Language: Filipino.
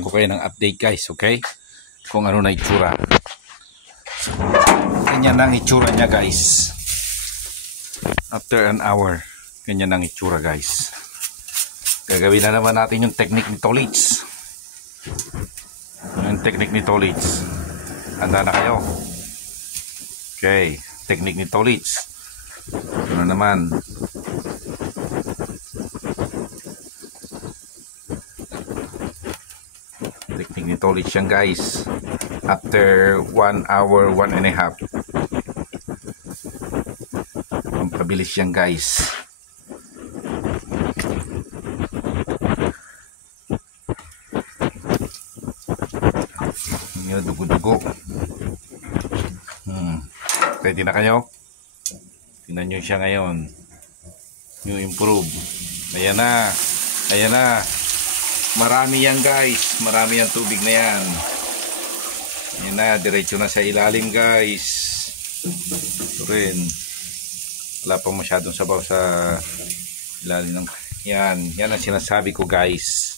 ko kayo ng update guys, okay? Kung ano na itsura. So, ganyan ang itsura niya guys. After an hour, ganyan ang itsura guys. Gagawin na naman natin yung technique ni Tolits. Yung technique ni Tolits. Handa na kayo? Okay, technique ni Tolits. Ano naman? Technique ni Tolits yan guys. After 1 hour, 1.5. Pabilis yan guys. Yung dugo-dugo. Ready na kayo? Tingnan nyo siya ngayon. Yung improve. Ayan na. Ayan na. Marami yan guys. Marami yan tubig na yan. Ayan na. Diretso na sa ilalim guys. Ito rin. Wala pang masyadong sabaw sa ilalim ng... Yan. Yan ang sinasabi ko guys.